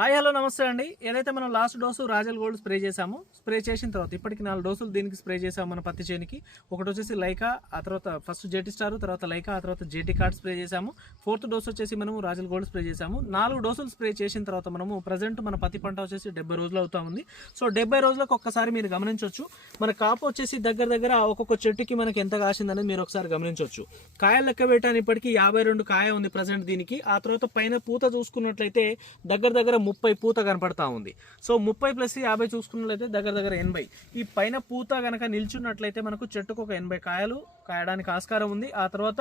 Hi hello నమస్తే అండి. ఏదైతే మనం లాస్ట్ డోసు రాజల్ గోల్డ్ స్ప్రే చేసామో స్ప్రే చేసిన తర్వాత ఇప్పటికి నాలుగు డోసులు దీనికి స్ప్రే చేసాము మన పత్తి చేనికి. ఒకటి వచ్చేసి లైకా ఆ తర్వాత ఫస్ట్ జేటీ స్టార్ తర్వాత లైకా ఆ తర్వాత జేటీ కార్డ్ స్ప్రే చేసాము ఫోర్త్ డోస్ వచ్చేసి మనము రాజల్ గోల్డ్ స్ప్రే చేసాము నాలుగు డోసులు స్ప్రే చేసిన తర్వాత మనము ప్రజెంట్ మన పత్తి పంట వచ్చేసి డెబ్బై రోజులు అవుతా ఉంది. సో డెబ్బై రోజులకు ఒక్కసారి మీరు గమనించవచ్చు మన కాపు వచ్చేసి దగ్గర దగ్గర ఒక్కొక్క చెట్టుకి మనకి ఎంత కాసిందనేది మీరు ఒకసారి గమనించవచ్చు కాయలు లెక్క పెట్టాను ఇప్పటికీ యాభై రెండు కాయ ఉంది ప్రజెంట్ దీనికి. ఆ తర్వాత పైన పూత చూసుకున్నట్లయితే దగ్గర దగ్గర ముప్పై పూత కనపడతా ఉంది. సో ముప్పై ప్లస్ యాభై చూసుకున్నట్లయితే దగ్గర దగ్గర ఎనభై. ఈ పైన పూత కనుక నిల్చున్నట్లయితే మనకు చెట్టుకు ఒక ఎనభై కాయలు కాయడానికి ఆస్కారం ఉంది. ఆ తర్వాత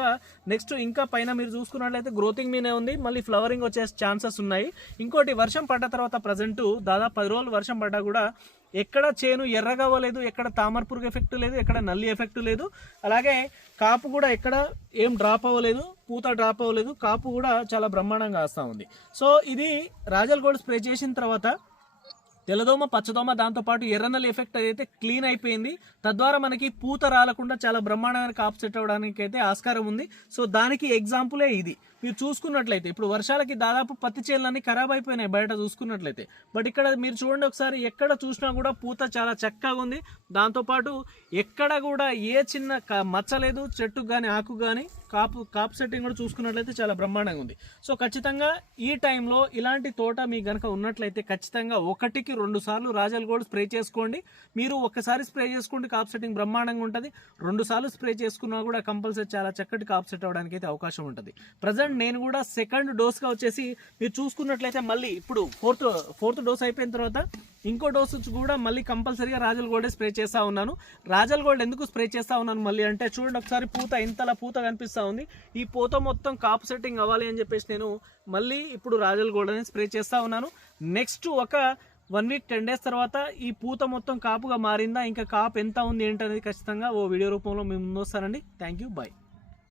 నెక్స్ట్ ఇంకా పైన మీరు చూసుకున్నట్లయితే గ్రోతింగ్ మీనే ఉంది. మళ్ళీ ఫ్లవరింగ్ వచ్చే ఛాన్సెస్ ఉన్నాయి. ఇంకోటి వర్షం పడ్డ తర్వాత ప్రజెంట్ దాదాపు పది రోజులు వర్షం పడ్డా కూడా ఎక్కడ చేను ఎర్రగా అవ్వలేదు ఎక్కడ తామర్పురుగు ఎఫెక్ట్ లేదు ఎక్కడ నల్లి ఎఫెక్ట్ లేదు. అలాగే కాపు కూడా ఎక్కడ ఏం డ్రాప్ అవ్వలేదు పూత డ్రాప్ అవ్వలేదు కాపు కూడా చాలా బ్రహ్మాండంగా వస్తూ ఉంది. సో ఇది రాజల్ గోల్డ్ స్ప్రే చేసిన తర్వాత తెల్లదోమ పచ్చదోమ దాంతోపాటు ఎర్రనల్ ఎఫెక్ట్ అయితే క్లీన్ అయిపోయింది. తద్వారా మనకి పూత రాలకుండా చాలా బ్రహ్మాండమైన కాపు సెట్ అవ్వడానికి అయితే ఆస్కారం ఉంది. సో దానికి ఎగ్జాంపులే ఇది. మీరు చూసుకున్నట్లయితే ఇప్పుడు వర్షాలకి దాదాపు పత్తి చేనులన్నీ ఖరాబ్ అయిపోయినాయి బయట చూసుకున్నట్లయితే. బట్ ఇక్కడ మీరు చూడండి ఒకసారి ఎక్కడ చూసినా కూడా పూత చాలా చక్కగా ఉంది. దాంతోపాటు ఎక్కడ కూడా ఏ చిన్న మచ్చలేదు చెట్టు చెట్టుకు కానీ ఆకు కానీ కాపు కాపు సెట్టింగ్ కూడా చూసుకున్నట్లయితే చాలా బ్రహ్మాండంగా ఉంది. సో ఖచ్చితంగా ఈ టైంలో ఇలాంటి తోట మీకు కనుక ఉన్నట్లయితే ఖచ్చితంగా ఒకటికి రెండు సార్లు రాజల్ గోల్డ్ స్ప్రే చేసుకోండి. మీరు ఒక్కసారి స్ప్రే చేసుకోండి కాప్ సెట్టింగ్ బ్రహ్మాండంగా ఉంటుంది. రెండు సార్లు స్ప్రే చేసుకున్నా కూడా కంపల్సరీ చాలా చక్కటి కాప్ సెట్ అవ్వడానికి అయితే అవకాశం ఉంటుంది. ప్రజెంట్ నేను కూడా సెకండ్ డోస్గా వచ్చేసి మీరు చూసుకున్నట్లయితే మళ్ళీ ఇప్పుడు ఫోర్త్ ఫోర్త్ డోస్ అయిపోయిన తర్వాత ఇంకో డోస్ కూడా మళ్ళీ కంపల్సరీగా రాజల్ గోల్డే స్ప్రే చేస్తా ఉన్నాను. రాజల్ గోల్డ్ ఎందుకు స్ప్రే చేస్తా ఉన్నాను మళ్ళీ అంటే చూడండి ఒకసారి పూత ఇంతలా పూత కనిపిస్తూ ఉంది. ఈ పూత మొత్తం కాపు సెట్టింగ్ అవ్వాలి అని చెప్పేసి నేను మళ్ళీ ఇప్పుడు రాజల్ గోల్డ్ అనేది స్ప్రే చేస్తూ ఉన్నాను. నెక్స్ట్ ఒక వన్ వీక్ టెన్ డేస్ తర్వాత ఈ పూత మొత్తం కాపుగా మారిందా ఇంకా కాపు ఎంత ఉంది ఏంటనేది ఖచ్చితంగా ఓ వీడియో రూపంలో మేము ముందు వస్తానండి. Thank you bye